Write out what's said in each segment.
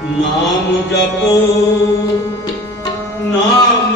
નામ જપો નામ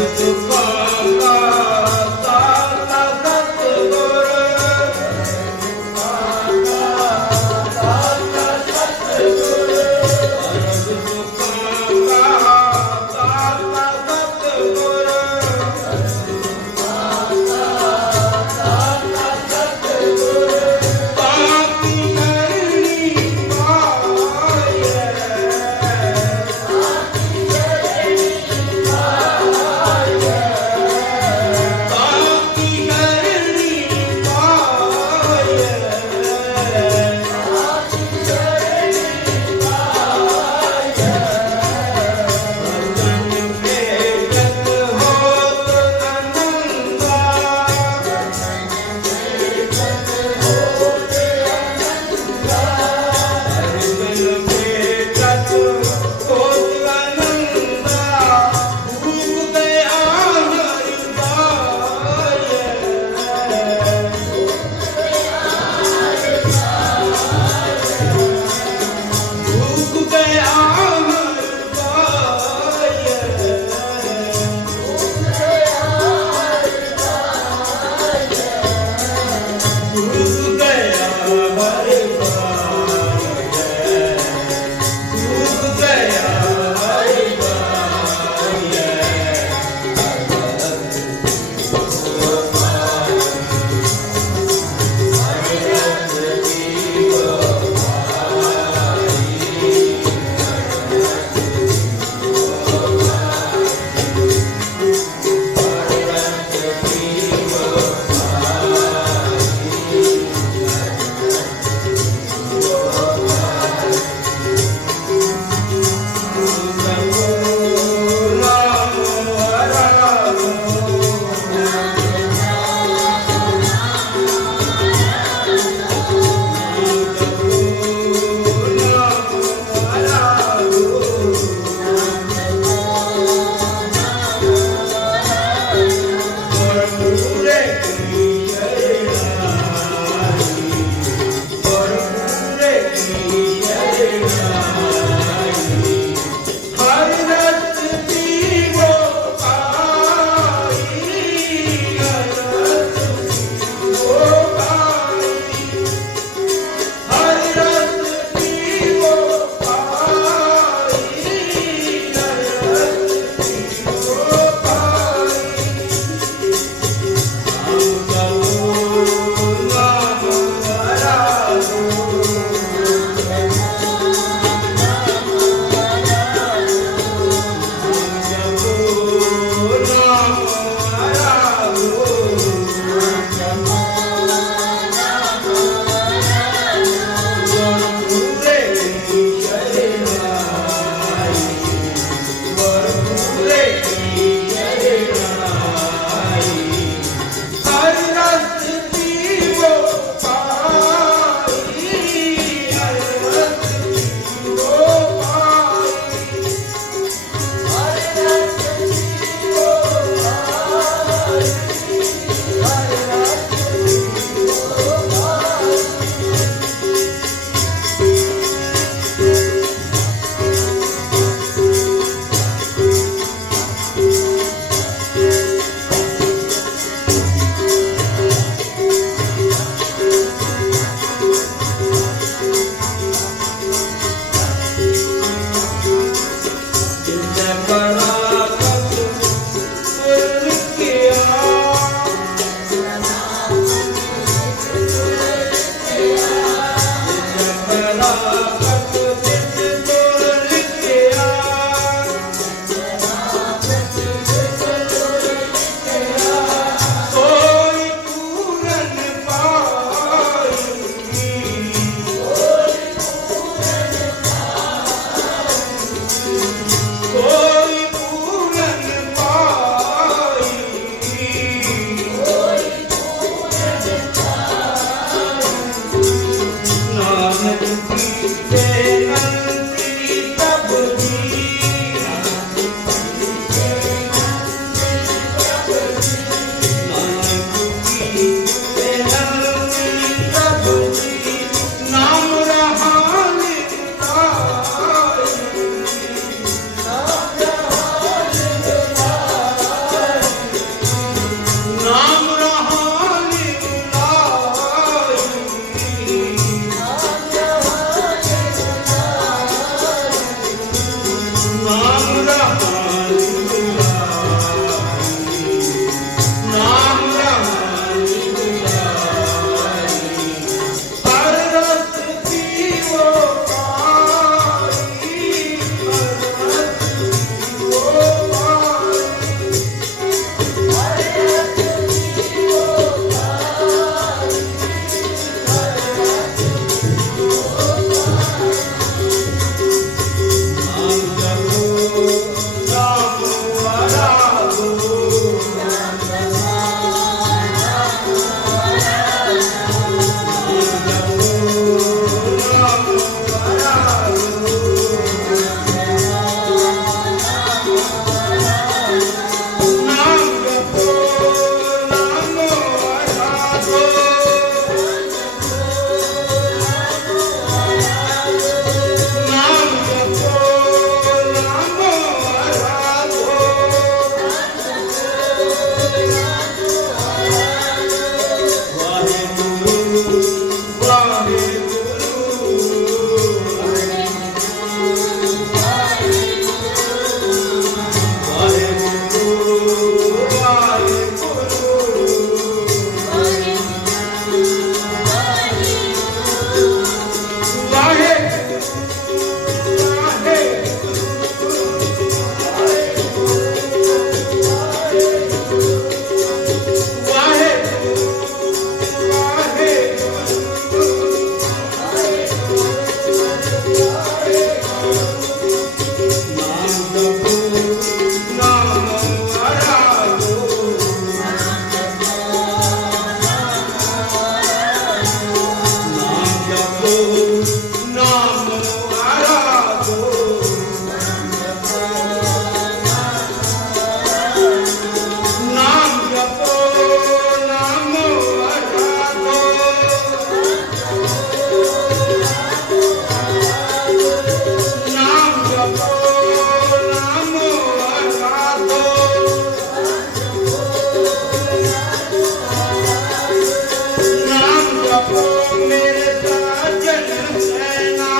positive मेरे दाजन छैना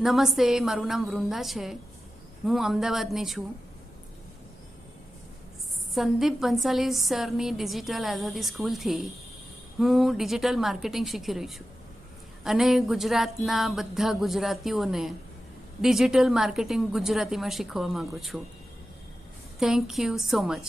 નમસ્તે, મારું નામ વૃંદા છે. હું અમદાવાદની છું. સંદીપ બંસાલી સરની ડિજિટલ આઝાદી સ્કૂલથી હું ડિજિટલ માર્કેટિંગ શીખી રહી છું. અને ગુજરાતના બધા ગુજરાતીઓને ડિજિટલ માર્કેટિંગ ગુજરાતીમાં શીખવા માગું છું. Thank you so much